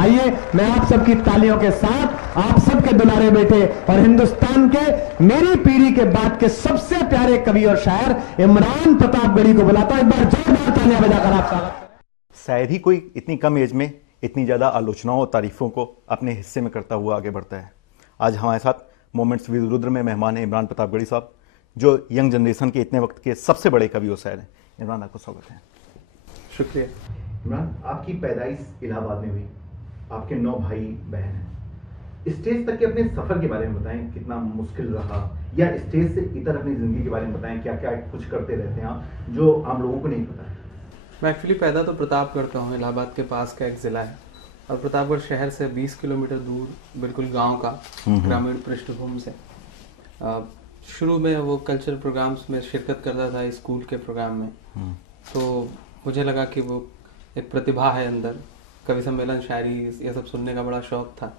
आइए मैं आप सबकी तालियों के साथ आप सबके दुलारे बेटे और हिंदुस्तान के मेरी पीढ़ी के बाद के सबसे प्यारे कवि और शायर इमरान प्रतापगढ़ी को बुलाता हूं। एक बार जोरदार तालियां बजाकर आप स्वागत करें। शायद ही कोई इतनी कम एज में इतनी ज़्यादा आलोचनाओं और तारीफों को अपने हिस्से में करता हुआ आगे बढ़ता है। आज हमारे साथ मोमेंट्स विद रुद्र में मेहमान है इमरान प्रतापगढ़ी साहब, जो यंग जनरेशन के इतने वक्त के सबसे बड़े कवि और शायर हैं। इमरान, आपको स्वागत है। शुक्रिया। इमरान, आपकी पैदाइश इलाहाबाद में हुई, आपके 9 भाई बहन हैं। स्टेज तक के अपने सफर के बारे में बताएं, कितना मुश्किल रहा, या स्टेज से इतर अपनी जिंदगी के बारे में बताएं, क्या क्या कुछ करते रहते हैं आप जो आम लोगों को नहीं पता है। मैं एक्चुअली पैदा तो प्रतापगढ़ का हूँ, इलाहाबाद के पास का एक ज़िला है, और प्रतापगढ़ शहर से 20 किलोमीटर दूर बिल्कुल गांव का ग्रामीण पृष्ठभूमि से। शुरू में वो कल्चरल प्रोग्राम्स में शिरकत करता था स्कूल के प्रोग्राम में, तो मुझे लगा कि वो एक प्रतिभा है अंदर। कवि सम्मेलन, शायरी, ये सब सुनने का बड़ा शौक था।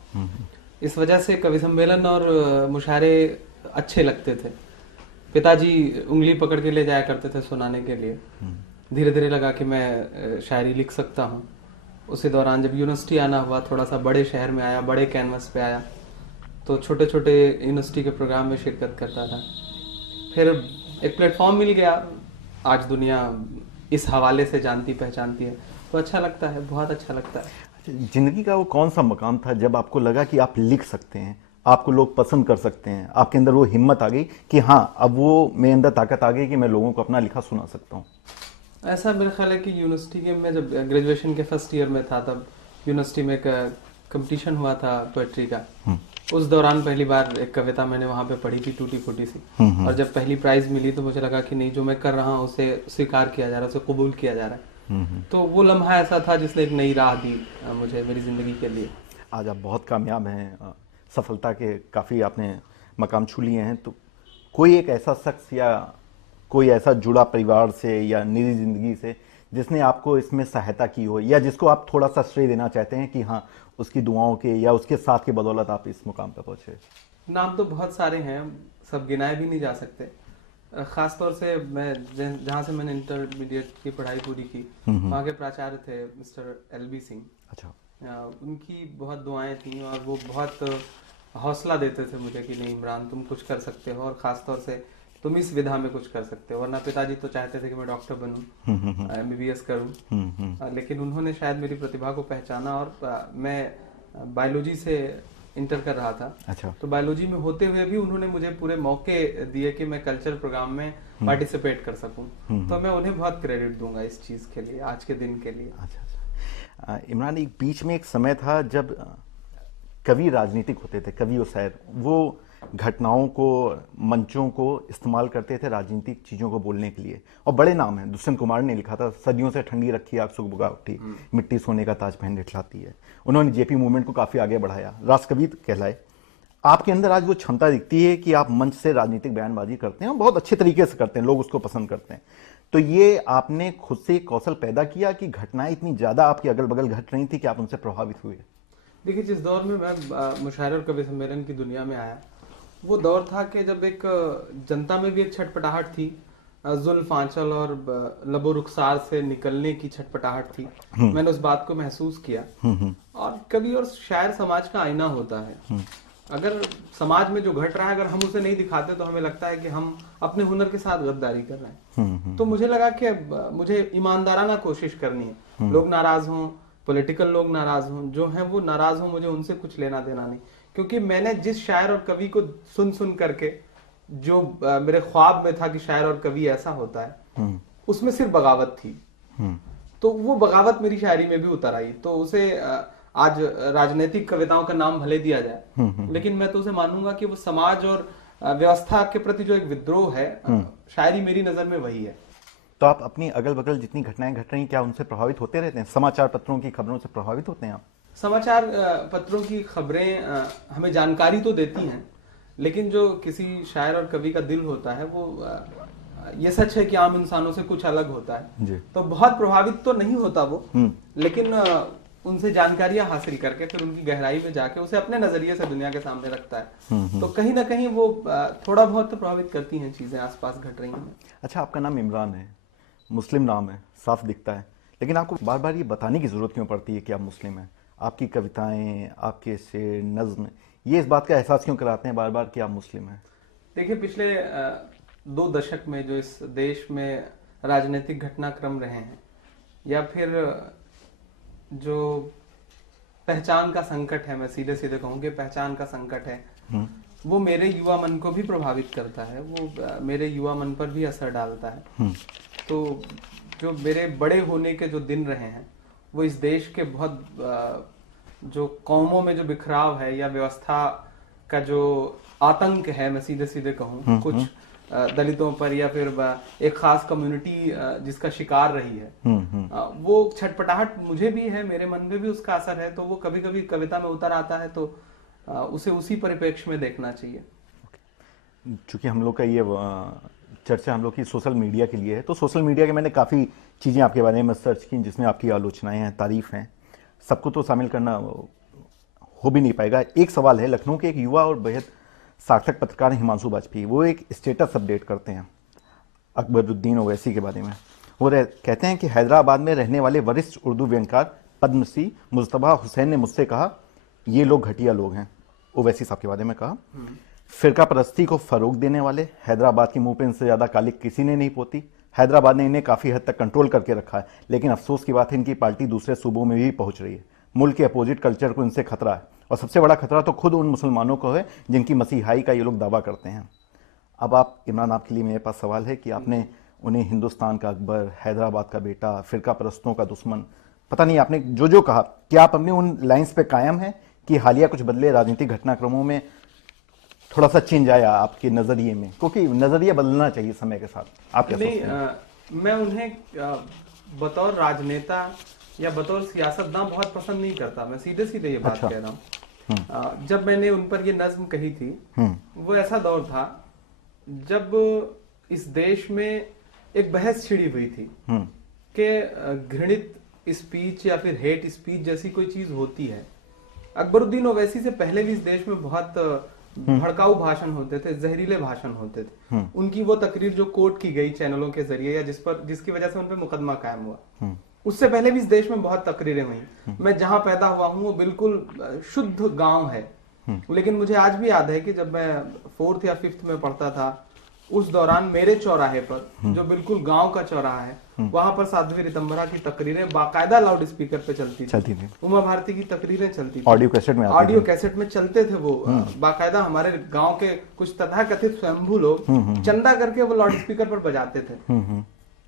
इस वजह से कवि सम्मेलन और मुशायरे अच्छे लगते थे। पिताजी उंगली पकड़ के ले जाया करते थे सुनाने के लिए। धीरे धीरे लगा कि मैं शायरी लिख सकता हूँ। उसी दौरान जब यूनिवर्सिटी आना हुआ, थोड़ा सा बड़े शहर में आया, बड़े कैनवस पे आया, तो छोटे छोटे यूनिवर्सिटी के प्रोग्राम में शिरकत करता था। फिर एक प्लेटफॉर्म मिल गया, आज दुनिया इस हवाले से जानती पहचानती है, तो अच्छा लगता है, बहुत अच्छा लगता है। जिंदगी का वो कौन सा मकाम था जब आपको लगा कि आप लिख सकते हैं, आपको लोग पसंद कर सकते हैं, आपके अंदर वो हिम्मत आ गई कि हाँ, अब वो मेरे अंदर ताकत आ गई कि मैं लोगों को अपना लिखा सुना सकता हूँ? ऐसा मेरा ख्याल है कि यूनिवर्सिटी के में जब ग्रेजुएशन के फर्स्ट ईयर में था, तब यूनिवर्सिटी में एक कंपटीशन हुआ था पोएट्री का। उस दौरान पहली बार एक कविता मैंने वहाँ पे पढ़ी थी, टूटी फूटी सी, और जब पहली प्राइज मिली तो मुझे लगा कि नहीं, जो मैं कर रहा हूँ उसे स्वीकार किया जा रहा है, उसे कबूल किया जा रहा है। तो वो लम्हा ऐसा था जिसने एक नई राह दी मुझे मेरी जिंदगी के लिए। आज आप बहुत कामयाब हैं, सफलता के काफ़ी आपने मकाम छू लिए हैं, तो कोई एक ऐसा शख्स या कोई ऐसा जुड़ा परिवार से या निजी जिंदगी से जिसने आपको इसमें सहायता की हो, या जिसको आप थोड़ा सा श्रेय देना चाहते हैं कि हाँ, उसकी दुआओं के या उसके साथ के बदौलत आप इस मुकाम पर पहुंचे? नाम तो बहुत सारे हैं, सब गिनाए भी नहीं जा सकते। खास तौर से मैं जहाँ से मैंने इंटरमीडिएट की पढ़ाई पूरी की, वहाँ के प्राचार्य थे मिस्टर LB सिंह। अच्छा। उनकी बहुत दुआएं थी और वो बहुत हौसला देते थे मुझे कि नहीं इमरान, तुम कुछ कर सकते हो, और ख़ास तौर से तुम इस विधा में कुछ कर सकते हो। वरना पिताजी तो चाहते थे कि मैं डॉक्टर बनूं, MBBS करूं, लेकिन उन्होंने शायद मेरी प्रतिभा को पहचाना, और मैं बायोलॉजी से इंटर कर रहा था। अच्छा। तो बायोलॉजी में होते हुए भी उन्होंने मुझे पूरे मौके दिए कि मैं कल्चरल प्रोग्राम में पार्टिसिपेट कर सकूं। तो मैं उन्हें बहुत क्रेडिट दूंगा इस चीज़ के लिए, आज के दिन के लिए। अच्छा। इमरान, एक बीच में एक समय था जब कवि राजनीतिक होते थे, कवि और शायर वो घटनाओं को, मंचों को इस्तेमाल करते थे राजनीतिक चीज़ों को बोलने के लिए, और बड़े नाम हैं। दुष्यंत कुमार ने लिखा था, सदियों से ठंडी रखी आग सुख बुगा उठी, मिट्टी सोने का ताज पहन दिखलाती है। उन्होंने JP मूवमेंट को काफ़ी आगे बढ़ाया, राष्ट्र कवि कहलाए। आपके अंदर आज वो क्षमता दिखती है कि आप मंच से राजनीतिक बयानबाजी करते हैं, और बहुत अच्छे तरीके से करते हैं, लोग उसको पसंद करते हैं। तो ये आपने खुद से कौशल पैदा किया कि घटनाएं इतनी ज़्यादा आपके अगल बगल घट रही थी कि आप उनसे प्रभावित हुए? देखिए, जिस दौर में मैं मुशायरे और कवि सम्मेलन की दुनिया में आया, वो दौर था कि जब एक जनता में भी एक छटपटाहट थी, जुल्फ आंचल और लबो रुखसार से निकलने की छटपटाहट थी। मैंने उस बात को महसूस किया। और कवि और शायर समाज का आईना होता है। अगर समाज में जो घट रहा है, अगर हम उसे नहीं दिखाते तो हमें लगता है कि हम अपने हुनर के साथ गद्दारी कर रहे हैं। तो मुझे लगा कि मुझे ईमानदाराना कोशिश करनी है। लोग नाराज हों, पॉलिटिकल लोग नाराज हों, जो हैं वो नाराज हों, मुझे उनसे कुछ लेना देना नहीं। क्योंकि मैंने जिस शायर और कवि को सुन सुन करके, जो मेरे ख्वाब में था कि शायर और कवि ऐसा होता है, उसमें सिर्फ बगावत थी। तो वो बगावत मेरी शायरी में भी उतर आई। तो उसे आज राजनीतिक कविताओं का नाम भले दिया जाए, लेकिन मैं तो उसे मानूंगा कि वो समाज और व्यवस्था के प्रति जो एक विद्रोह है, शायरी मेरी नजर में वही है। तो आप अपनी अगल बगल जितनी घटनाएं घट रही हैं, क्या उनसे प्रभावित होते रहते हैं? समाचार पत्रों की खबरों से प्रभावित होते हैं आप? समाचार पत्रों की खबरें हमें जानकारी तो देती हैं, लेकिन जो किसी शायर और कवि का दिल होता है, वो ये सच है कि आम इंसानों से कुछ अलग होता है जी। तो बहुत प्रभावित तो नहीं होता वो, लेकिन उनसे जानकारियां हासिल करके फिर उनकी गहराई में जाके उसे अपने नजरिए से दुनिया के सामने रखता है। तो कहीं ना कहीं वो थोड़ा बहुत तो प्रभावित करती हैं चीजें आसपास घट रही हैं। अच्छा, आपका नाम इमरान है, मुस्लिम नाम है, साफ दिखता है, लेकिन आपको बार बार ये बताने की जरूरत क्यों पड़ती है कि आप मुस्लिम हैं? आपकी कविताएं, आपके शेर, नज्म, ये इस बात का एहसास क्यों कराते हैं बार बार कि आप मुस्लिम हैं? देखिए, पिछले 2 दशक में जो इस देश में राजनीतिक घटनाक्रम रहे हैं, या फिर जो पहचान का संकट है, मैं सीधे सीधे कहूँ कि पहचान का संकट है, वो मेरे युवा मन को भी प्रभावित करता है, वो मेरे युवा मन पर भी असर डालता है। तो जो मेरे बड़े होने के जो दिन रहे हैं, वो इस देश के बहुत जो कौमों में जो बिखराव है या व्यवस्था का जो आतंक है, मैं सीधे सीधे कहूँ, कुछ दलितों पर या फिर एक खास कम्युनिटी जिसका शिकार रही है, वो छटपटाहट मुझे भी है, मेरे मन में भी उसका असर है। तो वो कभी कभी कविता में उतर आता है, तो उसे उसी परिप्रेक्ष्य में देखना चाहिए। चूंकि हम लोग का ये चर्चा हम लोग की सोशल मीडिया के लिए है, तो सोशल मीडिया के मैंने काफ़ी चीज़ें आपके बारे में सर्च की जिसमें आपकी आलोचनाएं हैं, तारीफ हैं, सबको तो शामिल करना हो भी नहीं पाएगा। एक सवाल है, लखनऊ के एक युवा और बेहद सार्थक पत्रकार हैं हिमांशु वाजपेयी, वो एक स्टेटस अपडेट करते हैं अकबरुद्दीन ओवैसी के बारे में। वो कहते हैं कि हैदराबाद में रहने वाले वरिष्ठ उर्दू व्यंगकार पद्मश्री मुस्तफा हुसैन ने मुझसे कहा ये लोग घटिया लोग हैं। ओवैसी साहब के बारे में कहा, फिरका परस्ती को फरोग देने वाले, हैदराबाद के मुंह पे इनसे ज़्यादा कालिक किसी ने नहीं पोती, हैदराबाद ने इन्हें काफ़ी हद तक कंट्रोल करके रखा है, लेकिन अफसोस की बात है इनकी पार्टी दूसरे सूबों में भी पहुंच रही है। मुल्क के अपोजिट कल्चर को इनसे खतरा है, और सबसे बड़ा खतरा तो खुद उन मुसलमानों को है जिनकी मसीहाई का ये लोग दावा करते हैं। अब आप इमरान, आपके लिए मेरे पास सवाल है कि आपने उन्हें हिंदुस्तान का अकबर, हैदराबाद का बेटा, फिरका परस्तों का दुश्मन, पता नहीं आपने जो जो कहा, क्या आप अपने उन लाइन्स पे कायम हैं कि हालिया कुछ बदले राजनीतिक घटनाक्रमों में थोड़ा सा चेंज आया आपके नजरिए में? क्योंकि नजरिया बदलना चाहिए समय के साथ। आप क्या सोचते हैं? मैं उन्हें बतौर राजनेता या बतौर सियासतदान बहुत पसंद नहीं करता, मैं सीधे सीधे ये बात कह रहा हूँ। जब मैंने उन पर ये नज्म कही थी, वो ऐसा दौर था जब इस देश में एक बहस छिड़ी हुई थी कि घृणित स्पीच या फिर हेट स्पीच जैसी कोई चीज होती है। अकबरुद्दीन ओवैसी से पहले भी इस देश में बहुत भड़काऊ भाषण होते थे, जहरीले भाषण होते थे। उनकी वो तकरीर जो कोट की गई चैनलों के जरिए या जिसकी वजह से उन पर मुकदमा कायम हुआ, उससे पहले भी इस देश में बहुत तकरीरें हुई। मैं जहां पैदा हुआ हूं वो बिल्कुल शुद्ध गांव है, लेकिन मुझे आज भी याद है कि जब मैं 4th या 5th में पढ़ता था, उस दौरान मेरे चौराहे पर, जो बिल्कुल गांव का चौराहा है, वहां पर साध्वी रितंभरा की तकरीरें बाकायदा लाउड स्पीकर पे चलती थी। उमा भारती की तकरीरें चलती थी, ऑडियो कैसेट में चलते थे वो बाकायदा। हमारे गांव के कुछ तथाकथित स्वयंभू लोग चंदा करके वो लाउड स्पीकर पर बजाते थे।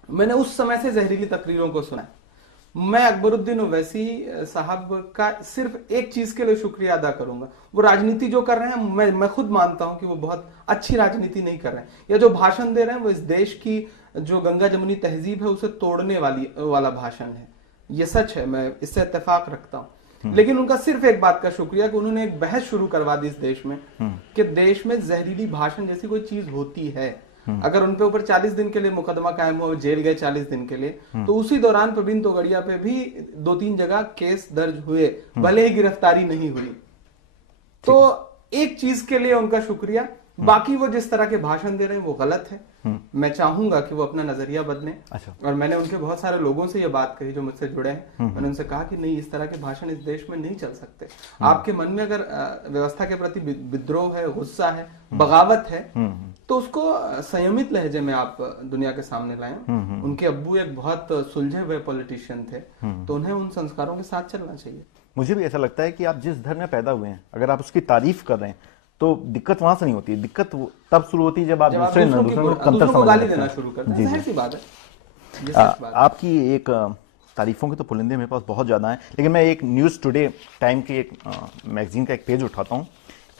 मैंने उस समय से जहरीली तकरीरों को सुना। मैं अकबरुद्दीन ओवैसी साहब का सिर्फ एक चीज के लिए शुक्रिया अदा करूंगा, वो राजनीति जो कर रहे हैं, मैं खुद मानता हूं कि वो बहुत अच्छी राजनीति नहीं कर रहे हैं, या जो भाषण दे रहे हैं वो इस देश की जो गंगा जमुनी तहजीब है उसे तोड़ने वाला भाषण है। ये सच है, मैं इससे इत्तेफाक रखता हूं। लेकिन उनका सिर्फ एक बात का शुक्रिया कि उन्होंने एक बहस शुरू करवा दी इस देश में कि देश में जहरीली भाषण जैसी कोई चीज होती है। अगर उन पे ऊपर 40 दिन के लिए मुकदमा कायम हुआ, जेल गए 40 दिन के लिए, तो उसी दौरान प्रवीण तोगड़िया पे भी 2-3 जगह केस दर्ज हुए, भले ही गिरफ्तारी नहीं हुई। तो एक चीज के लिए उनका शुक्रिया। बाकी वो जिस तरह के भाषण दे रहे हैं वो गलत है। मैं चाहूंगा कि वो अपना नजरिया बदलें। और मैंने उनके बहुत सारे लोगों से ये बात कही जो मुझसे जुड़े हैं। मैंने उनसे कहा कि नहीं, इस तरह के भाषण इस देश में नहीं चल सकते। आपके मन में अगर व्यवस्था के प्रति विद्रोह है, गुस्सा है, बगावत है, तो उसको संयमित लहजे में आप दुनिया के सामने लाएं। उनके अब्बू एक बहुत सुलझे हुए पॉलिटिशियन थे, तो उन्हें उन संस्कारों के साथ चलना चाहिए। मुझे भी ऐसा लगता है कि आप जिस धर्म में पैदा हुए हैं, अगर आप उसकी तारीफ कर रहे हैं तो दिक्कत वहां से नहीं होती है। दिक्कत तब शुरू होती है जब आप दूसरे को गाली देना शुरू करते हैं। जाहिर सी बात है। आपकी एक तारीफों के तो पुलिंदे मेरे पास बहुत ज्यादा हैं, लेकिन मैं एक न्यूज़ टुडे टाइम के एक मैगजीन का एक पेज उठाता हूँ।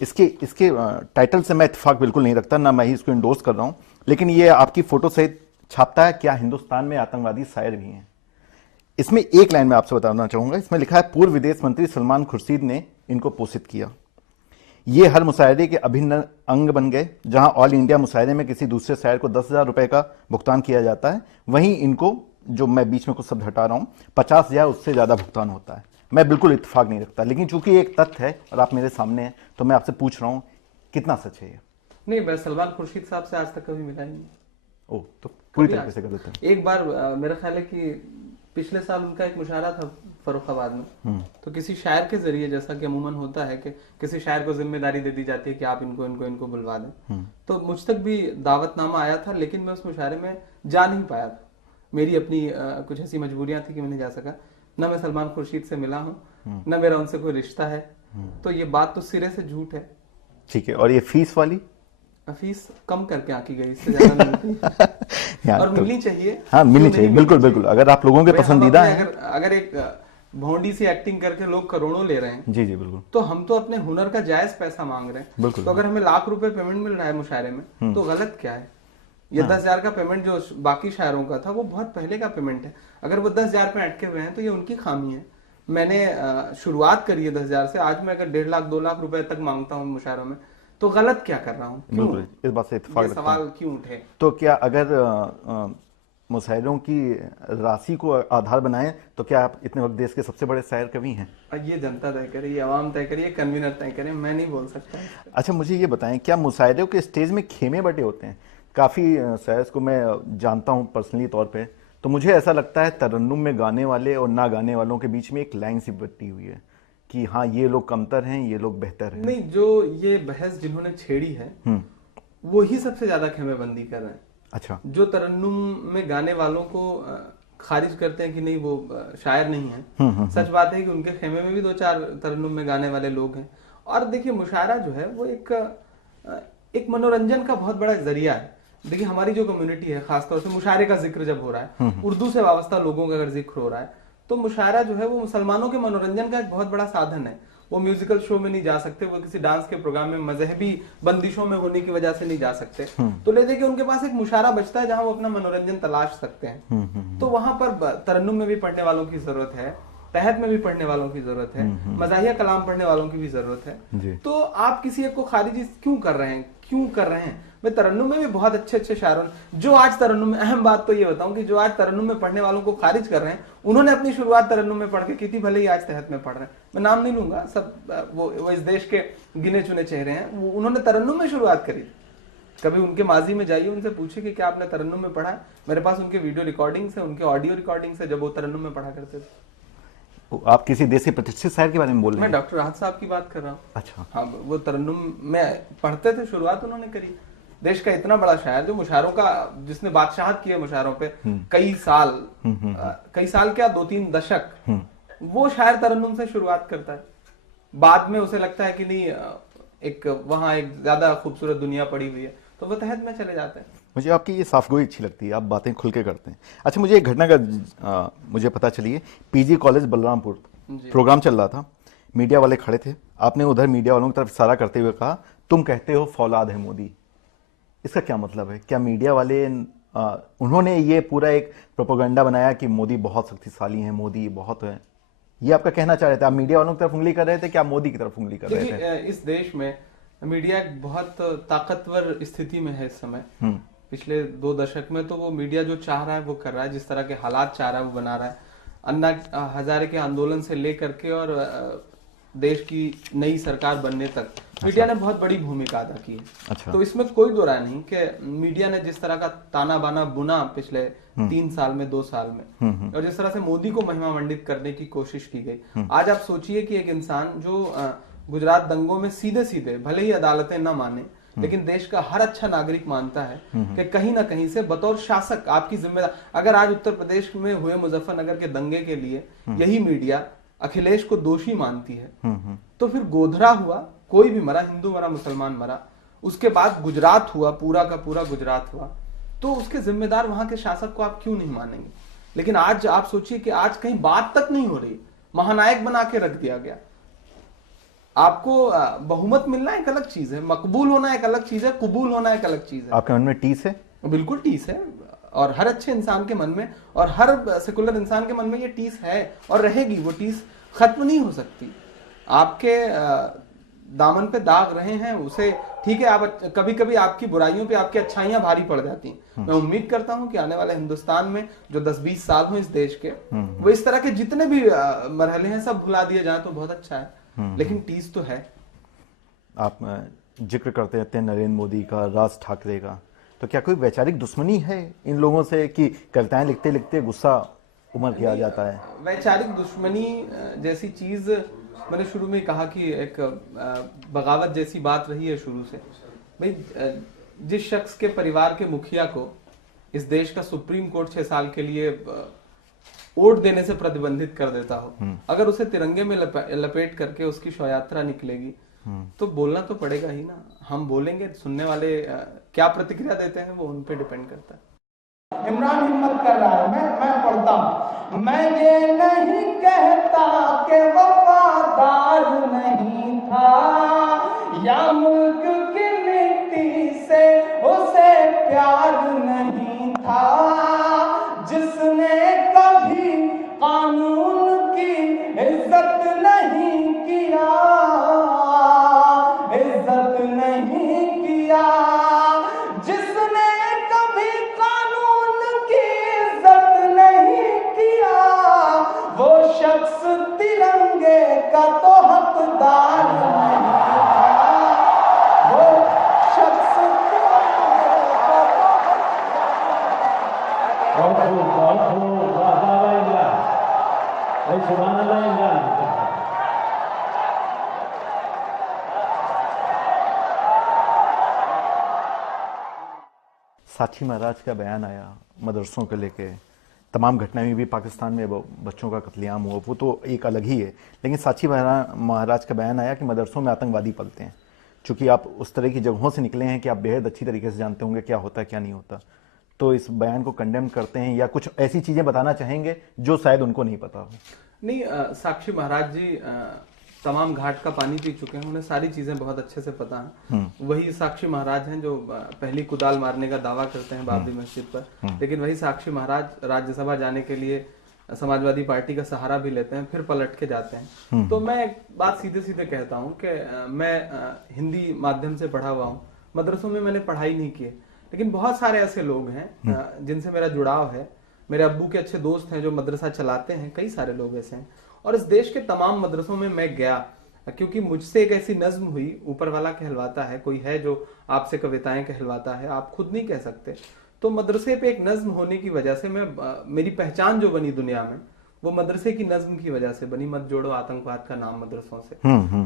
इसके टाइटल से मैं इत्तेफाक बिल्कुल नहीं रखता, ना मैं ही इसको इंडोर्स कर रहा हूँ, लेकिन ये आपकी फोटो सहित छापता है, क्या हिंदुस्तान में आतंकवादी शायर भी हैं। इसमें एक लाइन में आपसे बताना चाहूंगा। इसमें लिखा है, पूर्व विदेश मंत्री सलमान खुर्शीद ने इनको पोषित किया। ये हर मुशायरे के अभिन्न अंग बन गए। जहां ऑल इंडिया मुशायरे में किसी दूसरे शायर को 10,000 रुपए का भुगतान किया जाता है, वहीं इनको, जो मैं बीच में कुछ शब्द हटा रहा हूं, 50,000 उससे ज्यादा भुगतान होता है। मैं बिल्कुल इत्तेफाक नहीं रखता, लेकिन चूंकि एक तथ्य है और आप मेरे सामने हैं, तो मैं आपसे पूछ रहा हूं कितना सच है ये? नहीं, मैं सलमान खुर्शीद साहब से आज तक कभी मिला ही नहीं। ओ, तो पूरी तरीके से गलत है। एक बार मेरा ख्याल है कि पिछले साल उनका एक मुशायरा था फर्रुखाबाद में, तो किसी शायर के जरिए, जैसा कि अमूमन होता है कि किसी शायर को जिम्मेदारी दे दी जाती है कि आप इनको इनको इनको बुलवा दें, तो मुझ तक भी दावतनामा आया था, लेकिन मैं उस मुशायरे में जा नहीं पाया था। मेरी अपनी कुछ ऐसी मजबूरियां थी कि मैं नहीं जा सका। न मैं सलमान खुर्शीद से मिला हूँ, न मेरा उनसे कोई रिश्ता है, तो ये बात तो सिरे से झूठ है। ठीक है, और ये फीस वाली? फीस कम करके आकी गई, इससे ज्यादा मिलती और तो, मिलनी चाहिए। हाँ मिलनी चाहिए, बिल्कुल बिल्कुल। अगर आप लोगों के पसंदीदा है, अगर एक भोंडी सी एक्टिंग करके लोग करोड़ों ले रहे हैं, जी जी बिल्कुल, तो हम तो अपने हुनर का जायज पैसा मांग रहे हैं। तो अगर हमें लाख रुपए पेमेंट मिल रहा है मुशायरे में, तो गलत क्या है? ये 10,000 का पेमेंट जो बाकी शायरों का था वो बहुत पहले का पेमेंट है। अगर वो 10,000 पे अटके हुए हैं तो ये उनकी खामी है। मैंने शुरुआत करी है 10,000 से, आज मैं अगर 1.5 लाख 2 लाख रुपए तक मांगता हूँ मुशायरों में, तो गलत क्या कर रहा हूँ? बिल्कुल, इस बात से इत्तेफाक रखता हूं। सवाल क्यों उठे? तो क्या अगर मुशायरों की राशि को आधार बनाएं तो क्या आप इतने वक्त देश के सबसे बड़े शायर कवि हैं? ये जनता तय करे, ये आवाम तय करे, ये कन्वीनर तय करे, मैं नहीं बोल सकता। अच्छा, मुझे ये बताएं, क्या मुशायरों के स्टेज में खेमे बटे होते हैं? काफ़ी शायर्स को मैं जानता हूं पर्सनली तौर पे, तो मुझे ऐसा लगता है तरन्नुम में गाने वाले और ना गाने वालों के बीच में एक लाइन सी बटी हुई है कि हाँ ये लोग कमतर हैं, ये लोग बेहतर हैं। नहीं, जो ये बहस जिन्होंने छेड़ी है वो ही सबसे ज्यादा खेमेबंदी कर रहे हैं। अच्छा, जो तरन्नुम में गाने वालों को खारिज करते हैं कि नहीं वो शायर नहीं है, सच बात है कि उनके खेमे में भी 2-4 तरन्नुम में गाने वाले लोग हैं। और देखिए, मुशायरा जो है वो एक मनोरंजन का बहुत बड़ा जरिया है। देखिए, हमारी जो कम्युनिटी है, खासतौर से मुशायरे का जिक्र जब हो रहा है, उर्दू से वाबस्ता लोगों का अगर जिक्र हो रहा है, तो मुशायरा जो है वो मुसलमानों के मनोरंजन का एक बहुत बड़ा साधन है। वो म्यूजिकल शो में नहीं जा सकते, वो किसी डांस के प्रोग्राम में मजहबी बंदिशों में होने की वजह से नहीं जा सकते, तो ले देखिए उनके पास एक मुशायरा बचता है जहां वो अपना मनोरंजन तलाश सकते हैं। तो वहां पर तरन्नुम में भी पढ़ने वालों की जरूरत है, तहत में भी पढ़ने वालों की जरूरत है, मज़ाहिया कलाम पढ़ने वालों की भी जरूरत है। तो आप किसी एक को खारिज क्यों कर रहे हैं? मैं तरन्नुम में भी बहुत अच्छे अच्छे शायरों, जो आज तरन्नुम में, अहम बात तो ये बताऊं कि जो आज तरन्नुम में पढ़ने वालों को खारिज कर रहे हैं, उन्होंने अपनी शुरुआत तरन्नुम में पढ़ के की थी, भले ही आज तहत में पढ़ रहे हैं। मैं नाम नहीं लूंगा, सब वो इस देश के गिने चुने चेहरे हैं, उन्होंने तरन्नुम में शुरुआत करी। कभी उनके माजी में जाइए, उनसे पूछिए कि क्या आपने तरन्नुम में पढ़ा है। मेरे पास उनके वीडियो रिकॉर्डिंग्स है, उनके ऑडियो रिकॉर्डिंग्स है, जब वो तरन्नुम में पढ़ा करते थे। आप किसी देश के प्रतिष्ठित शायर के बारे में बोल रहे हैं? मैं डॉक्टर राहत साहब की बात कर रहा हूँ। अच्छा, हाँ, वो तरन्नुम में पढ़ते थे, शुरुआत उन्होंने करी। देश का इतना बड़ा शायर जो मुशायरों का, जिसने बादशाहत की है मुशायरों पे कई साल क्या 2-3 दशक, वो शायर तरन्नुम से शुरुआत करता है। बाद में उसे लगता है कि नहीं, एक वहां एक ज्यादा खूबसूरत दुनिया पड़ी हुई है, तो वो तहत में चले जाते हैं। मुझे आपकी ये साफगोई अच्छी लगती है, आप बातें खुल के करते हैं। अच्छा, मुझे एक घटना का मुझे पता चली है। पीजी कॉलेज बलरामपुर प्रोग्राम चल रहा था, मीडिया वाले खड़े थे, आपने उधर मीडिया वालों की तरफ इशारा करते हुए कहा, तुम कहते हो फौलाद है मोदी। इसका क्या मतलब है? क्या मीडिया वाले उन्होंने ये पूरा एक प्रोपेगेंडा बनाया कि मोदी बहुत शक्तिशाली है, मोदी बहुत है, ये आपका कहना चाह रहे थे? आप मीडिया वालों की तरफ उंगली कर रहे थे, क्या मोदी की तरफ उंगली कर रहे थे? इस देश में मीडिया एक बहुत ताकतवर स्थिति में है इस समय। पिछले 2 दशक में तो वो मीडिया जो चाह रहा है वो कर रहा है, जिस तरह के हालात चाह रहा है वो बना रहा है। अन्ना हजारे के आंदोलन से लेकर के और देश की नई सरकार बनने तक मीडिया ने बहुत बड़ी भूमिका अदा की है। अच्छा। तो इसमें कोई दो राय नहीं कि मीडिया ने जिस तरह का ताना बाना बुना पिछले 3 साल में, 2 साल में, और जिस तरह से मोदी को महिमा मंडित करने की कोशिश की गई। आज आप सोचिए कि एक इंसान जो गुजरात दंगों में सीधे सीधे, भले ही अदालतें न माने, लेकिन देश का हर अच्छा नागरिक मानता है कि कहीं ना कहीं से बतौर शासक आपकी जिम्मेदार, अगर आज उत्तर प्रदेश में हुए मुजफ्फरनगर के दंगे के लिए यही मीडिया अखिलेश को दोषी मानती है, तो फिर गोधरा हुआ, कोई भी मरा, हिंदू मरा, मुसलमान मरा, उसके बाद गुजरात हुआ, पूरा का पूरा गुजरात हुआ, तो उसके जिम्मेदार वहां के शासक को आप क्यों नहीं मानेंगे? लेकिन आज आप सोचिए कि आज कहीं बात तक नहीं हो रही, महानायक बना के रख दिया गया। आपको बहुमत मिलना एक अलग चीज है, मकबूल होना एक अलग चीज है, कबूल होना एक अलग चीज है। आपके मन में टीस है? बिल्कुल टीस है, और हर अच्छे इंसान के मन में और हर सेकुलर इंसान के मन में ये टीस है और रहेगी। वो टीस खत्म नहीं हो सकती। आपके दामन पे दाग रहे हैं उसे, ठीक है, आप कभी कभी आपकी बुराइयों पे आपकी अच्छाइयां भारी पड़ जाती हैं। मैं उम्मीद करता हूं कि आने वाले हिंदुस्तान में जो 10-20 साल हो इस देश के, वो इस तरह के जितने भी मरहले हैं सब भुला दिए जाए तो बहुत अच्छा है, लेकिन टीस तो है। आप जिक्र करते रहते हैं नरेंद्र मोदी का, राज ठाकरे का, तो क्या कोई वैचारिक दुश्मनी है इन लोगों से कि कविताएं लिखते लिखते गुस्सा उम्र किया जाता है? वैचारिक दुश्मनी जैसी चीज मैंने शुरू में कहा कि एक बगावत जैसी बात रही है शुरू से। भाई जिस शख्स के परिवार के मुखिया को इस देश का सुप्रीम कोर्ट 6 साल के लिए वोट देने से प्रतिबंधित कर देता हो, अगर उसे तिरंगे में लपेट करके उसकी शव यात्रा निकलेगी तो बोलना तो पड़ेगा ही ना। हम बोलेंगे, सुनने वाले क्या प्रतिक्रिया देते हैं वो उन पे डिपेंड करता है। इमरान हिम्मत कर रहा है, मैं पढ़ता हूं। मैं ये नहीं कहता कि वफादार नहीं था, या मुल्क की मिट्टी से उसे प्यार नहीं था, जिसने कभी कानून की इज्जत नहीं किया, इज्जत नहीं किया, जिसने कभी कानून की इज्जत नहीं किया, वो शख्स तिरंगे का तो हकदार नहीं था, वो शख्स तिरंगे का तो साक्षी महाराज का बयान आया मदरसों को लेके, तमाम घटनाएं हुई भी पाकिस्तान में, बच्चों का कत्लेआम हुआ, वो तो एक अलग ही है। लेकिन साक्षी महाराज का बयान आया कि मदरसों में आतंकवादी पलते हैं। चूंकि आप उस तरह की जगहों से निकले हैं कि आप बेहद अच्छी तरीके से जानते होंगे क्या होता है क्या नहीं होता, तो इस बयान को कंडेम करते हैं या कुछ ऐसी चीजें बताना चाहेंगे जो शायद उनको नहीं पता हो? नहीं, साक्षी महाराज जी तमाम घाट का पानी पी चुके हैं, उन्हें सारी चीजें बहुत अच्छे से पता हैं। वही साक्षी महाराज हैं जो पहली कुदाल मारने का दावा करते हैं बाबरी मस्जिद पर, लेकिन वही साक्षी महाराज राज्यसभा जाने के लिए समाजवादी पार्टी का सहारा भी लेते हैं, फिर पलट के जाते हैं। तो मैं एक बात सीधे सीधे कहता हूँ कि मैं हिंदी माध्यम से पढ़ा हुआ हूँ, मदरसों में मैंने पढ़ाई नहीं की, लेकिन बहुत सारे ऐसे लोग हैं जिनसे मेरा जुड़ाव है। मेरे अब्बू के अच्छे दोस्त हैं जो मदरसा चलाते हैं, कई सारे लोग ऐसे हैं। और इस देश के तमाम मदरसों में मैं गया, क्योंकि मुझसे एक ऐसी नज्म हुई, ऊपर वाला कहलवाता है, कोई है जो आपसे कविताएं कहलवाता है, आप खुद नहीं कह सकते। तो मदरसे पे एक नज्म होने की वजह से मेरी पहचान जो बनी दुनिया में, वो मदरसे की नज्म की वजह से बनी, मत जोड़ो आतंकवाद का नाम मदरसों से।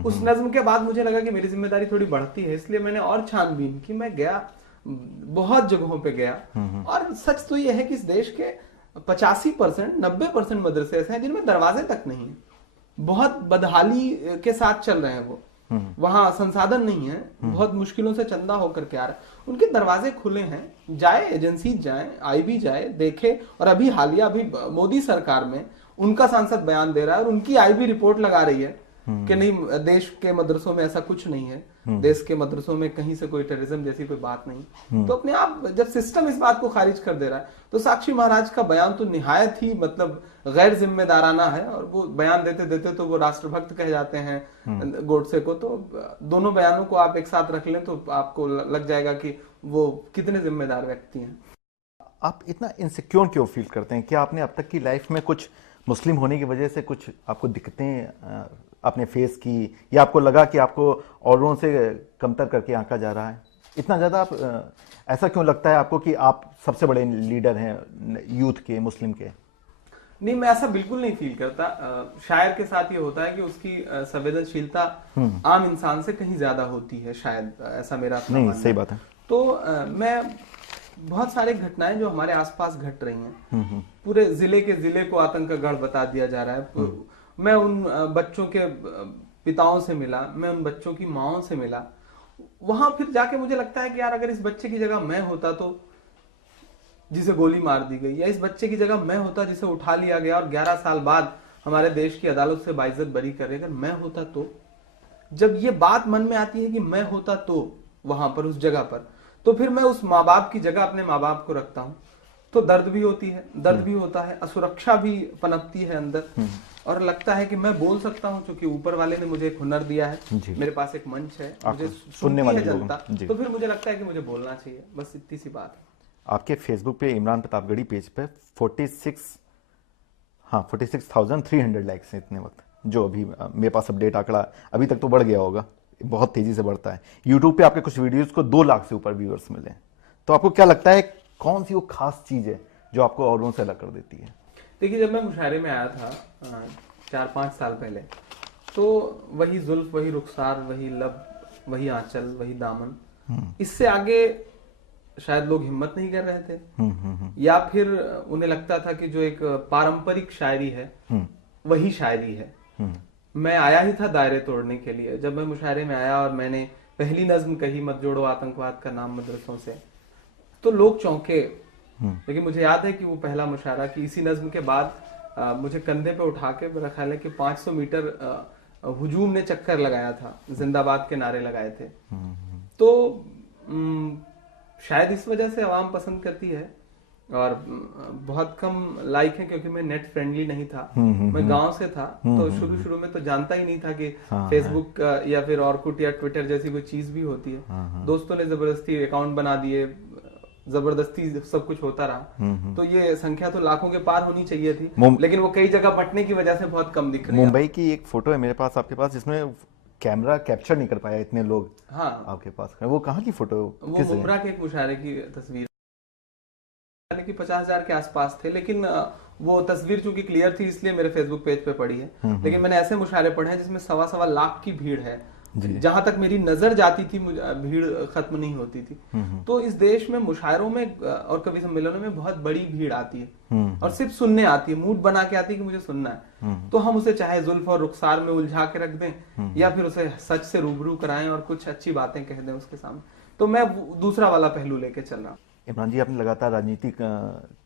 उस नज्म के बाद मुझे लगा कि मेरी जिम्मेदारी थोड़ी बढ़ती है, इसलिए मैंने और छानबीन की। मैं गया, बहुत जगहों पे गया, और सच तो यह है कि इस देश के 85% 90% मदरसे ऐसे हैं जिनमें दरवाजे तक नहीं है, बहुत बदहाली के साथ चल रहे हैं वो, वहां संसाधन नहीं है, बहुत मुश्किलों से चंदा होकर के आ रहा है। उनके दरवाजे खुले हैं, जाए एजेंसी जाए, आईबी जाए, देखे। और अभी हालिया अभी मोदी सरकार में उनका सांसद बयान दे रहा है और उनकी आईबी रिपोर्ट लगा रही है कि नहीं, देश के मदरसों में ऐसा कुछ नहीं है, देश के मदरसों में कहीं से कोई टेररिज्म जैसी कोई बात नहीं। तो अपने आप जब सिस्टम इस बात को खारिज कर दे रहा है, तो साक्षी महाराज का बयान तो निहायत ही मतलब गैर जिम्मेदाराना है। और वो बयान देते देते तो वो राष्ट्रभक्त कह जाते हैं गोडसे को। तो दोनों बयानों को आप एक साथ रख लें तो आपको लग जाएगा कि वो कितने जिम्मेदार व्यक्ति हैं। आप इतना इनसिक्योर क्यों फील करते हैं? क्या आपने अब तक की लाइफ में कुछ मुस्लिम होने की वजह से कुछ आपको दिक्कतें अपने फेस की, या आपको लगा कि आपको औरों से कमतर करके आंका जा रहा है? इतना ज़्यादा आप ऐसा क्यों लगता है आपको कि आप सबसे बड़े लीडर हैं यूथ के, मुस्लिम के? नहीं, मैं ऐसा बिल्कुल नहीं फील करता। शायर के साथ ये होता है कि उसकी संवेदनशीलता आम इंसान से कहीं ज्यादा होती है, शायद ऐसा मेरा नहीं, सही बात है। तो मैं बहुत सारे घटनाएं जो हमारे आसपास घट रही हैं, पूरे जिले को आतंक का गढ़ बता दिया जा रहा है। मैं उन बच्चों के पिताओं से मिला, मैं उन बच्चों की माओं से मिला, वहां फिर जाके मुझे लगता है कि यार अगर इस बच्चे की जगह मैं होता तो, जिसे गोली मार दी गई, या इस बच्चे की जगह मैं होता जिसे उठा लिया गया और 11 साल बाद हमारे देश की अदालत से बाइज्जत बरी कर रहे, अगर मैं होता तो, जब ये बात मन में आती है कि मैं होता तो वहां पर उस जगह पर, तो फिर मैं उस माँ बाप की जगह अपने माँ बाप को रखता हूँ। तो दर्द भी होती है, दर्द भी होता है, असुरक्षा भी पनपती है अंदर, और लगता है कि मैं बोल सकता हूँ क्योंकि ऊपर वाले ने मुझे एक हुनर दिया है, मेरे पास एक मंच है, मुझे सुनने वाली जनता, तो फिर मुझे लगता है कि मुझे बोलना चाहिए। बस इतनी सी बात है। आपके फेसबुक पे इमरान प्रतापगढ़ी पेज पे 46,300 लाइक्स हैं इतने वक्त, जो अभी मेरे पास अपडेट आंकड़ा, अभी तक तो बढ़ गया होगा, बहुत तेजी से बढ़ता है। यूट्यूब पे आपके कुछ वीडियोस को 2 लाख से ऊपर व्यूअर्स मिले। तो आपको क्या लगता है कौन सी वो खास चीज है जो आपको औरों से अलग कर देती है? देखिए, जब मैं मुशायरे में आया था 4-5 साल पहले, तो वही जुल्फ, वही रुखसार, वही लब, वही आंचल, वही दामन, इससे आगे शायद लोग हिम्मत नहीं कर रहे थे, या फिर उन्हें लगता था कि जो एक पारंपरिक शायरी है वही शायरी है। मैं आया ही था दायरे तोड़ने के लिए। जब मैं मुशायरे में आया और मैंने पहली नज्म कही, मत जोड़ो आतंकवाद का नाम मदरसों से, तो लोग चौंके। लेकिन मुझे याद है कि वो पहला मुशायरा कि इसी नज्म के बाद मुझे कंधे पे उठा के, मेरा ख्याल है कि 500 मीटर हुजूम ने चक्कर लगाया था, जिंदाबाद के नारे लगाए थे। तो शायद इस वजह से आवाम पसंद करती है, और बहुत कम लाइक है क्योंकि मैं नेट फ्रेंडली नहीं था। मैं गांव से था, तो शुरू में तो जानता ही नहीं था कि फेसबुक या फिर ऑर्कुट या ट्विटर जैसी कोई चीज भी होती है। दोस्तों ने जबरदस्ती अकाउंट बना दिए, जबरदस्ती सब कुछ होता रहा। तो ये संख्या तो लाखों के पार होनी चाहिए थी, लेकिन वो कई जगह बटने की वजह से बहुत कम दिख रही है। मुंबई की एक फोटो है मेरे पास, आपके पास, जिसमें कैमरा कैप्चर नहीं कर पाया, इतने लोग आपके पास। वो कहाँ की फोटो? वो मुंब्रा के एक मुशायरे की तस्वीर कि 50,000 के आसपास थे, लेकिन वो तस्वीर चूंकि क्लियर थी इसलिए मेरे फेसबुक पेज पे पड़ी है। लेकिन मैंने ऐसे मुशायरे पढ़े हैं जिसमें 1.25 लाख की भीड़ है। जहां तक मेरी नजर जाती थी भीड़ खत्म नहीं होती थी। तो इस देश में मुशायरों में और कवि सम्मेलनों में बहुत बड़ी भीड़ आती है, और सिर्फ सुनने आती है, मूड बना के आती है कि मुझे सुनना है। तो हम उसे चाहे जुल्फ और रुखसार में उलझा के रख दें, या फिर उसे सच से रूबरू कराएं और कुछ अच्छी बातें कह दें उसके सामने। तो मैं दूसरा वाला पहलू लेके चल रहा हूँ। इमरान जी, आपने लगातार राजनीतिक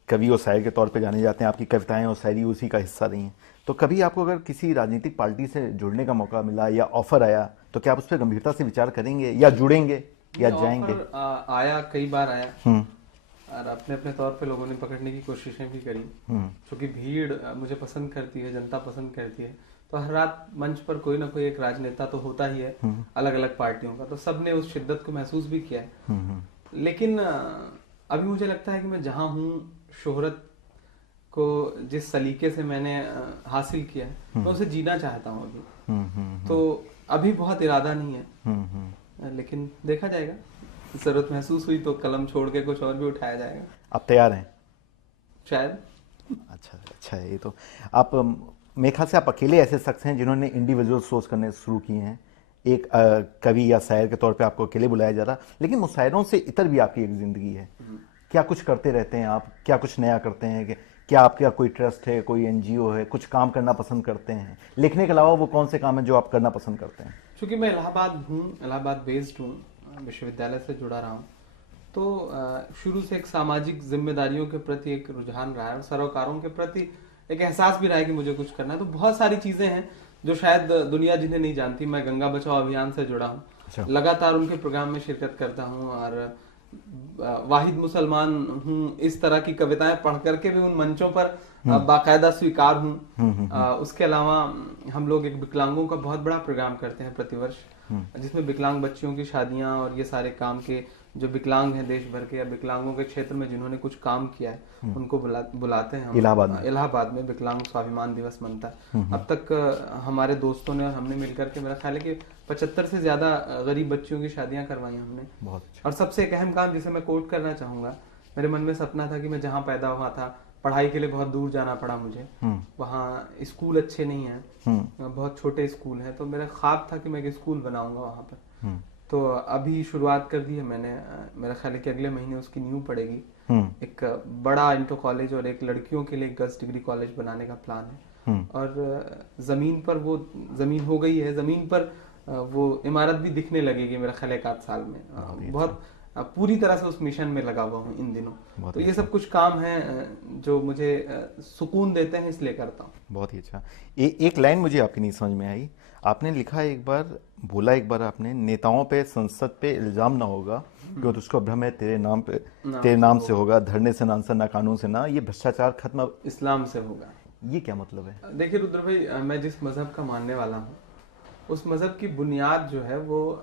कवि और शायर के तौर पे जाने जाते हैं, आपकी कविताएं और शायरी उसी का हिस्सा रही हैं। तो कभी आपको अगर किसी राजनीतिक पार्टी से जुड़ने का मौका मिला या ऑफर आया, तो क्या आप उस पर गंभीरता से विचार करेंगे या जुड़ेंगे या जाएंगे? आया, कई बार आया, और अपने अपने तौर पे लोगों ने पकड़ने की कोशिशें भी करी। क्योंकि भीड़ मुझे पसंद करती है, जनता पसंद करती है, तो हर रात मंच पर कोई ना कोई एक राजनेता तो होता ही है अलग अलग पार्टियों का। तो सबने उस शिद्दत को महसूस भी किया है। लेकिन अभी मुझे लगता है कि मैं जहां हूँ, शोहरत को जिस सलीके से मैंने हासिल किया है, मैं उसे जीना चाहता हूँ अभी। तो अभी बहुत इरादा नहीं है, लेकिन देखा जाएगा। जरूरत महसूस हुई तो कलम छोड़ के कुछ और भी उठाया जाएगा। आप तैयार हैं? शायद। अच्छा है। ये तो आप, मेरे ख्याल से आप अकेले ऐसे शख्स हैं जिन्होंने इंडिविजुअल शोज करने शुरू किए हैं। एक कवि या शायर के तौर पे आपको अकेले बुलाया जा रहा, लेकिन मुशायरों से इतर भी आपकी एक जिंदगी है। क्या कुछ करते रहते हैं आप? क्या कुछ नया करते हैं? क्या आपका कोई ट्रस्ट है, कोई एनजीओ है? कुछ काम करना पसंद करते हैं? लिखने के अलावा वो कौन से काम है जो आप करना पसंद करते हैं? क्योंकि मैं इलाहाबाद हूँ, इलाहाबाद बेस्ड हूँ, विश्वविद्यालय से जुड़ा रहा हूँ, तो शुरू से एक सामाजिक जिम्मेदारियों के प्रति एक रुझान रहा है, और सरोकारों के प्रति एक एहसास भी रहा है कि मुझे कुछ करना है। तो बहुत सारी चीजें हैं जो शायद दुनिया जिन्हें नहीं जानती। मैं गंगा बचाओ अभियान से जुड़ा हूँ, लगातार उनके प्रोग्राम में शिरकत करता हूँ, और वाहिद मुसलमान हूँ। इस तरह की कविताएं पढ़ करके भी उन मंचों पर बाकायदा स्वीकार हूँ। उसके अलावा हम लोग एक विकलांगों का बहुत बड़ा प्रोग्राम करते हैं प्रतिवर्ष, जिसमें विकलांग बच्चियों की शादियां और ये सारे काम के जो विकलांग हैं देश भर के, या विकलांगों के क्षेत्र में जिन्होंने कुछ काम किया है, उनको बुलाते हैं हम। इलाहाबाद में विकलांग स्वाभिमान दिवस मनता है। अब तक हमारे दोस्तों ने और हमने मिलकर के, मेरा ख्याल है कि 75 से ज्यादा गरीब बच्चियों की शादियां करवाई हमने। बहुत अच्छा। और सबसे एक अहम काम जिसे मैं कोट करना चाहूंगा, मेरे मन में सपना था कि मैं जहाँ पैदा हुआ था, पढ़ाई के लिए बहुत दूर जाना पड़ा मुझे, वहाँ स्कूल अच्छे नहीं है, बहुत छोटे स्कूल हैं, तो मेरा ख्वाब था कि मैं एक स्कूल बनाऊंगा वहाँ पर। तो अभी शुरुआत कर दी है मैंने, मेरा ख्याल है कि अगले महीने उसकी नींव पड़ेगी। एक बड़ा इंटर कॉलेज और एक लड़कियों के लिए गर्ल्स डिग्री कॉलेज बनाने का प्लान है। और जमीन पर वो जमीन हो गई है, जमीन पर वो इमारत भी दिखने लगेगी मेरा ख्याल है 1 साल में। बहुत पूरी तरह से उस मिशन में लगा हुआ हूँ इन दिनों। तो ये सब कुछ काम हैं जो मुझे सुकून देते हैं, इसलिए करता हूँ। बहुत ही अच्छा। एक लाइन मुझे आपकी नहीं समझ में आई। आपने लिखा एक बार, बोला एक बार आपने, नेताओं पे संसद पे इल्जाम ना होगा क्योंकि उसको भ्रम है तेरे नाम से होगा, धरने से ना आंसर, ना कानून से ना, ये भ्रष्टाचार खत्म इस्लाम से होगा। ये क्या मतलब है? देखिए रुद्र भाई, मैं जिस मजहब का मानने वाला हूँ, उस मजहब की बुनियाद जो है वो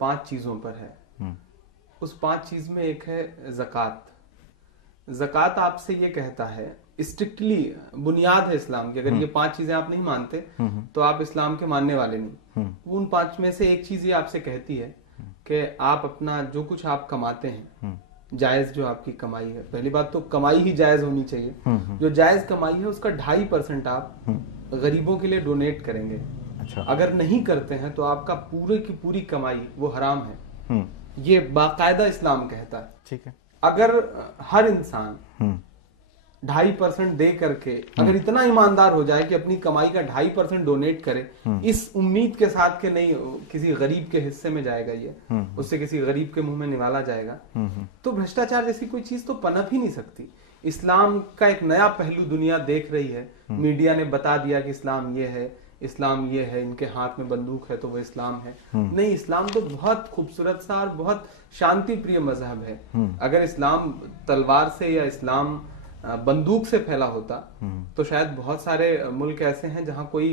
5 चीजों पर है। उस 5 चीज में एक है ज़कात। ज़कात आपसे ये कहता है, स्ट्रिक्टली बुनियाद है इस्लाम की, अगर ये 5 चीजें आप नहीं मानते तो आप इस्लाम के मानने वाले नहीं। उन 5 में से एक चीज ये आपसे कहती है कि आप अपना जो कुछ आप कमाते हैं जायज जो आपकी कमाई है, पहली बात तो कमाई ही जायज होनी चाहिए। जो जायज कमाई है उसका 2.5% आप गरीबों के लिए डोनेट करेंगे। अच्छा। अगर नहीं करते हैं तो आपका पूरे की पूरी कमाई वो हराम है। ये बाकायदा इस्लाम कहता है। ठीक है। अगर हर इंसान 2.5% दे करके अगर इतना ईमानदार हो जाए कि अपनी कमाई का 2.5% डोनेट करे, इस उम्मीद के साथ कि नहीं किसी गरीब के हिस्से में जाएगा ये, उससे किसी गरीब के मुंह में निवाला जाएगा, तो भ्रष्टाचार जैसी कोई चीज तो पनप ही नहीं सकती। इस्लाम का एक नया पहलू दुनिया देख रही है। मीडिया ने बता दिया कि इस्लाम ये है, इस्लाम ये है, इनके हाथ में बंदूक है तो वो इस्लाम है। नहीं, इस्लाम तो बहुत खूबसूरत सा और बहुत शांति प्रिय मजहब है। अगर इस्लाम तलवार से या इस्लाम बंदूक से फैला होता तो शायद बहुत सारे मुल्क ऐसे हैं जहां कोई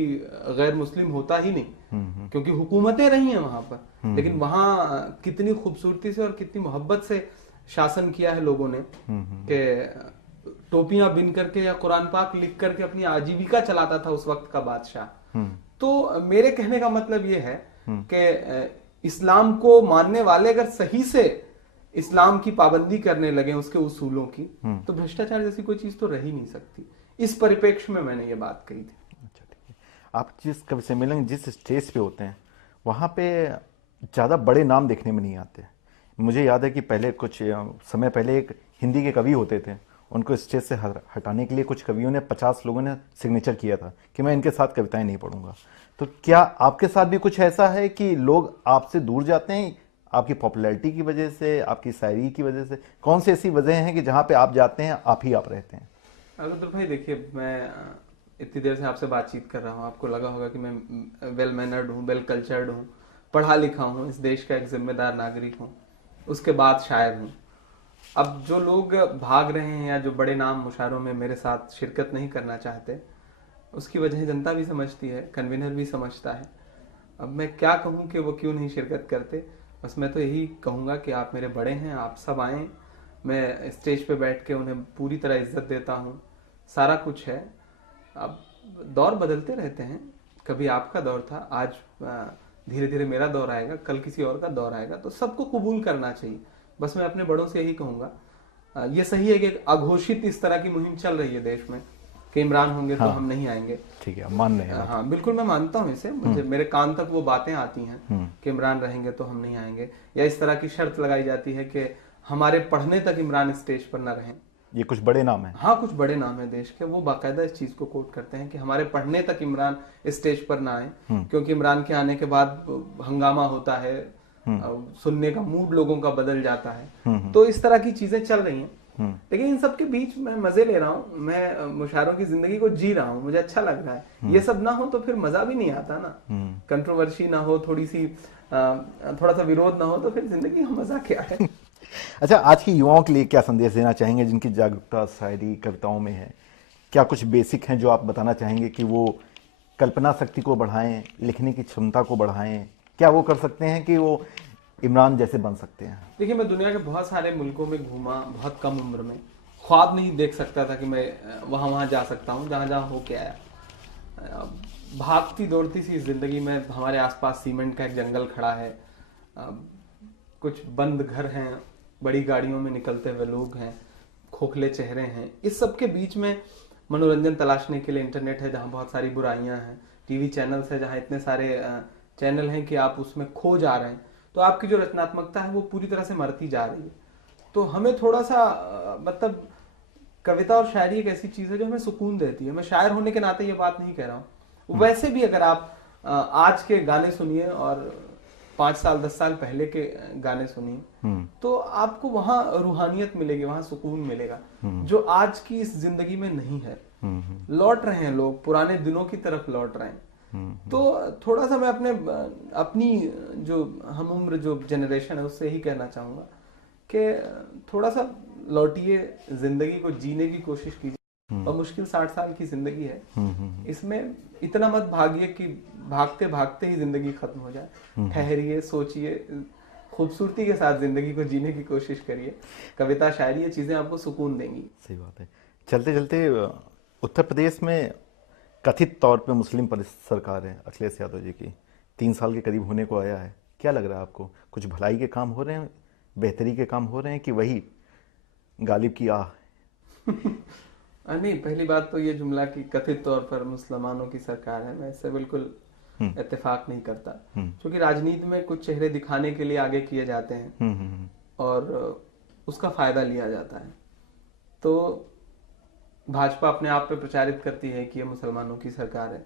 गैर मुस्लिम होता ही नहीं, क्योंकि हुकूमतें रही हैं वहां पर। लेकिन वहां कितनी खूबसूरती से और कितनी मोहब्बत से शासन किया है लोगों ने कि टोपियां बिन करके या कुरान पाक लिख करके अपनी आजीविका चलाता था उस वक्त का बादशाह। तो मेरे कहने का मतलब ये है कि इस्लाम को मानने वाले अगर सही से इस्लाम की पाबंदी करने लगे उसके उसूलों की, तो भ्रष्टाचार जैसी कोई चीज तो रह ही नहीं सकती। इस परिप्रेक्ष्य में मैंने ये बात कही थी। अच्छा, ठीक है। आप जिस कवि सम्मेलन जिस स्टेज पे होते हैं वहां पे ज्यादा बड़े नाम देखने में नहीं आते। मुझे याद है कि पहले कुछ समय पहले एक हिंदी के कवि होते थे, उनको स्टेज से हटाने के लिए कुछ कवियों ने 50 लोगों ने सिग्नेचर किया था कि मैं इनके साथ कविताएं नहीं पढ़ूंगा। तो क्या आपके साथ भी कुछ ऐसा है कि लोग आपसे दूर जाते हैं आपकी पॉपुलैरिटी की वजह से, आपकी शायरी की वजह से? कौन सी ऐसी वजह हैं कि जहां पे आप जाते हैं आप ही आप रहते हैं? अरुद्र भाई देखिए, मैं इतनी देर से आपसे बातचीत कर रहा हूँ, आपको लगा होगा कि मैं वेल मैनर्ड हूँ, वेल कल्चर्ड हूँ, पढ़ा लिखा हूँ, इस देश का एक जिम्मेदार नागरिक हूँ, उसके बाद शायर हूँ। अब जो लोग भाग रहे हैं या जो बड़े नाम मुशायरों में मेरे साथ शिरकत नहीं करना चाहते, उसकी वजह जनता भी समझती है, कन्वीनर भी समझता है। अब मैं क्या कहूँ कि वो क्यों नहीं शिरकत करते। बस मैं तो यही कहूँगा कि आप मेरे बड़े हैं, आप सब आएँ, मैं स्टेज पे बैठ के उन्हें पूरी तरह इज्जत देता हूँ, सारा कुछ है। अब दौर बदलते रहते हैं, कभी आपका दौर था, आज धीरे धीरे मेरा दौर आएगा, कल किसी और का दौर आएगा, तो सबको कबूल करना चाहिए। बस मैं अपने बड़ों से यही कहूँगा। ये सही है कि अघोषित इस तरह की मुहिम चल रही है देश में कि इमरान होंगे तो हम नहीं आएंगे। ठीक है, मान रहे हैं। हाँ बिल्कुल, मैं मानता हूँ इसे। मुझे मेरे कान तक वो बातें आती हैं कि इमरान रहेंगे तो हम नहीं आएंगे, या इस तरह की शर्त लगाई जाती है कि हमारे पढ़ने तक इमरान स्टेज पर ना रहें। ये कुछ बड़े नाम हैं। हाँ, कुछ बड़े नाम है देश के, वो बाकायदा इस चीज को कोट करते हैं कि हमारे पढ़ने तक इमरान स्टेज पर ना आए, क्योंकि इमरान के आने के बाद हंगामा होता है, सुनने का मूड लोगों का बदल जाता है। तो इस तरह की चीजें चल रही हैं। लेकिन इन सब के बीच मैं मजे ले रहा हूँ, मैं मुशायरों की जिंदगी को जी रहा हूँ, मुझे अच्छा लग रहा है। ये सब ना हो तो फिर मजा भी नहीं आता ना, कंट्रोवर्सी ना हो, थोड़ा सा विरोध ना हो, तो फिर जिंदगी का मजा क्या है। अच्छा, आज की युवाओं के लिए क्या संदेश देना चाहेंगे जिनकी जागरूकता शायरी कविताओं में है? क्या कुछ बेसिक हैं जो आप बताना चाहेंगे कि वो कल्पना शक्ति को बढ़ाएं, लिखने की क्षमता को बढ़ाएं? क्या वो कर सकते हैं कि वो इमरान जैसे बन सकते हैं? देखिए, मैं दुनिया के बहुत सारे मुल्कों में घूमा, बहुत कम उम्र में। ख्वाब नहीं देख सकता था कि मैं वहाँ जा सकता हूँ जहाँ जहाँ हो के आया। भागती दौड़ती सी जिंदगी में हमारे आसपास सीमेंट का एक जंगल खड़ा है, कुछ बंद घर हैं, बड़ी गाड़ियों में निकलते हुए लोग हैं, खोखले चेहरे हैं। इस सब के बीच में मनोरंजन तलाशने के लिए इंटरनेट है जहाँ बहुत सारी बुराइयां हैं, टीवी चैनल्स है जहाँ इतने सारे चैनल हैं कि आप उसमें खो जा रहे हैं, तो आपकी जो रचनात्मकता है वो पूरी तरह से मरती जा रही है। तो हमें थोड़ा सा मतलब कविता और शायरी एक ऐसी चीज है जो हमें सुकून देती है। मैं शायर होने के नाते ये बात नहीं कह रहा हूँ। वैसे भी अगर आप आज के गाने सुनिए और 5 साल 10 साल पहले के गाने सुनिए, तो आपको वहां रूहानियत मिलेगी, वहां सुकून मिलेगा जो आज की इस जिंदगी में नहीं है। लौट रहे हैं लोग, पुराने दिनों की तरफ लौट रहे हैं। तो थोड़ा सा मैं अपनी जो हम उम्र जो जनरेशन है उससे यही कहना चाहूंगा कि थोड़ा सा लौटिए, जिंदगी को जीने की कोशिश कीजिए। और मुश्किल 60 साल की जिंदगी है, इसमें इतना मत भागिए कि भागते भागते ही जिंदगी खत्म हो जाए। ठहरिए, सोचिए, खूबसूरती के साथ जिंदगी को जीने की कोशिश करिए। कविता, शायरी, ये चीजें आपको सुकून देंगी। सही बात है। चलते चलते उत्तर प्रदेश में कथित तौर पे मुस्लिम सरकार है अखिलेश यादव जी की, 3 साल के करीब होने को आया है। क्या लग रहा है आपको? कुछ भलाई के काम हो रहे हैं, बेहतरी के काम हो रहे हैं, कि वही गालिब की आह। नहीं, पहली बात तो ये जुमला कि कथित तौर पर मुसलमानों की सरकार है, मैं इससे बिल्कुल इत्तेफाक नहीं करता, क्योंकि राजनीति में कुछ चेहरे दिखाने के लिए आगे किए जाते हैं और उसका फायदा लिया जाता है। तो भाजपा अपने आप पे प्रचारित करती है कि ये मुसलमानों की सरकार है,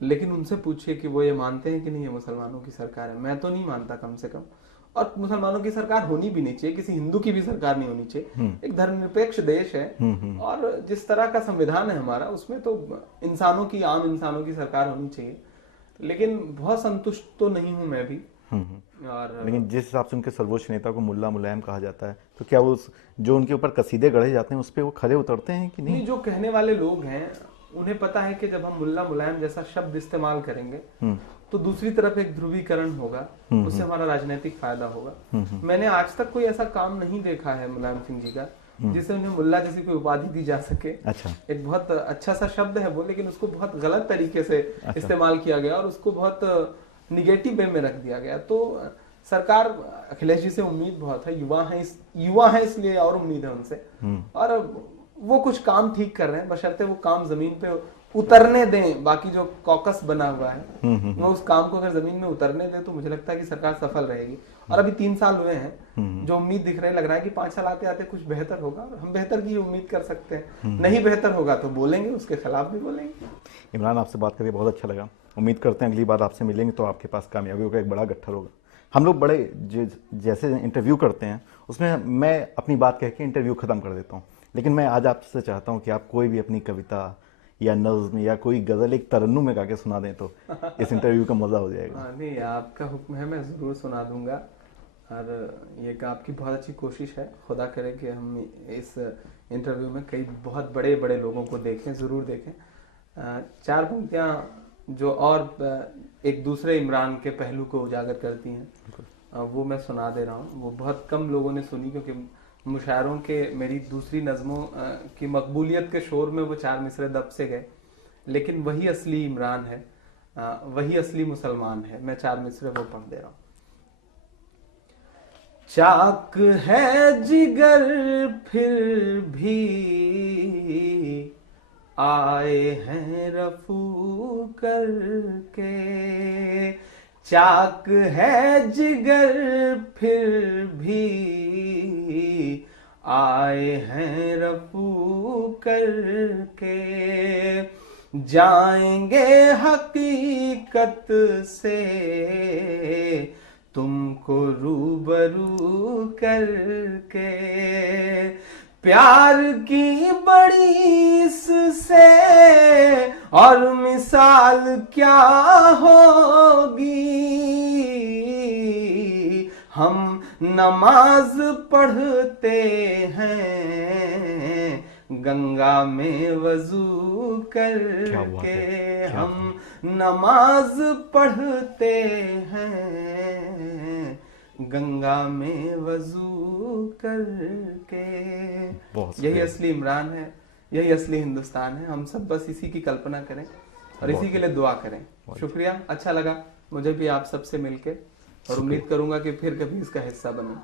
लेकिन उनसे पूछिए कि वो ये मानते हैं कि नहीं ये मुसलमानों की सरकार है। मैं तो नहीं मानता कम से कम, और मुसलमानों की सरकार होनी भी नहीं चाहिए, किसी हिंदू की भी सरकार नहीं होनी चाहिए। एक धर्मनिरपेक्ष देश है और जिस तरह का संविधान है हमारा, उसमें तो इंसानों की, आम इंसानों की सरकार होनी चाहिए। लेकिन बहुत संतुष्ट तो नहीं हूं मैं भी। और लेकिन जिस हिसाब से उनके सर्वोच्च नेता को मुल्ला मुलायम कहा जाता है, तो क्या वो जो उनके ऊपर कसीदे गढ़े जाते हैं उस पर वो खरे उतरते हैं कि नहीं? जो कहने वाले लोग हैं उन्हें पता है कि जब हम मुल्ला मुलायम जैसा शब्द इस्तेमाल करेंगे तो दूसरी तरफ एक ध्रुवीकरण होगा, उससे हमारा राजनीतिक फायदा होगा। मैंने आज तक कोई ऐसा काम नहीं देखा है मुलायम सिंह जी का जिसे उन्हें मुल्ला जैसी कोई उपाधि दी जा सके। अच्छा। एक बहुत अच्छा सा शब्द है वो, लेकिन उसको बहुत गलत तरीके से इस्तेमाल किया गया और उसको बहुत निगेटिव वे में रख दिया गया। तो सरकार, अखिलेश जी से उम्मीद बहुत है, युवा है इसलिए और उम्मीद है उनसे, और वो कुछ काम ठीक कर रहे हैं, बशर्ते वो काम जमीन पे उतरने दें। बाकी जो कॉकस बना हुआ है वो उस काम को अगर जमीन में उतरने दें तो मुझे लगता है कि सरकार सफल रहेगी। और अभी 3 साल हुए हैं, जो उम्मीद दिख रहे, लग रहा है कि 5 साल आते आते कुछ बेहतर होगा, और हम बेहतर की उम्मीद कर सकते हैं। नहीं बेहतर होगा तो बोलेंगे, उसके खिलाफ भी बोलेंगे। इमरान, आपसे बात करके बहुत अच्छा लगा। उम्मीद करते हैं अगली बार आपसे मिलेंगे तो आपके पास कामयाबियों का एक बड़ा गट्ठर होगा। हम लोग बड़े जैसे इंटरव्यू करते हैं उसमें मैं अपनी बात कह के इंटरव्यू खत्म कर देता हूँ, लेकिन मैं आज आपसे चाहता हूँ कि आप कोई भी अपनी कविता या नज्म या कोई गजल एक तरन्नुम में गा के सुना दें तो इस इंटरव्यू का मजा हो जाएगा। नहीं, आपका हुक्म है, मैं जरूर सुना दूंगा। और ये आपकी बहुत अच्छी कोशिश है, खुदा करे कि हम इस इंटरव्यू में कई बहुत बड़े बड़े लोगों को देखें, जरूर देखें। 4 पंक्तियां जो और एक दूसरे इमरान के पहलू को उजागर करती हैं, वो मैं सुना दे रहा हूँ। वो बहुत कम लोगों ने सुनी, क्योंकि मुशायरों के मेरी दूसरी नज़मों की मकबूलियत के शोर में वो 4 मिसरे दब से गए, लेकिन वही असली इमरान है, वही असली मुसलमान है। मैं 4 मिसरे वो पढ़ दे रहा हूँ। चाक है जिगर फिर भी आए हैं रफू करके, चाक है जिगर फिर भी आए हैं रफू करके, जाएंगे हकीकत से तुमको रूबरू करके, प्यार की बड़ी इससे और मिसाल क्या होगी, हम नमाज पढ़ते हैं गंगा में वजू करके, हम नमाज पढ़ते हैं गंगा में वजू करके। यही असली इमरान है, यही असली हिंदुस्तान है। हम सब बस इसी की कल्पना करें और इसी के लिए दुआ करें। शुक्रिया, अच्छा लगा मुझे भी आप सबसे मिलके, और उम्मीद करूंगा कि फिर कभी इसका हिस्सा बनूं।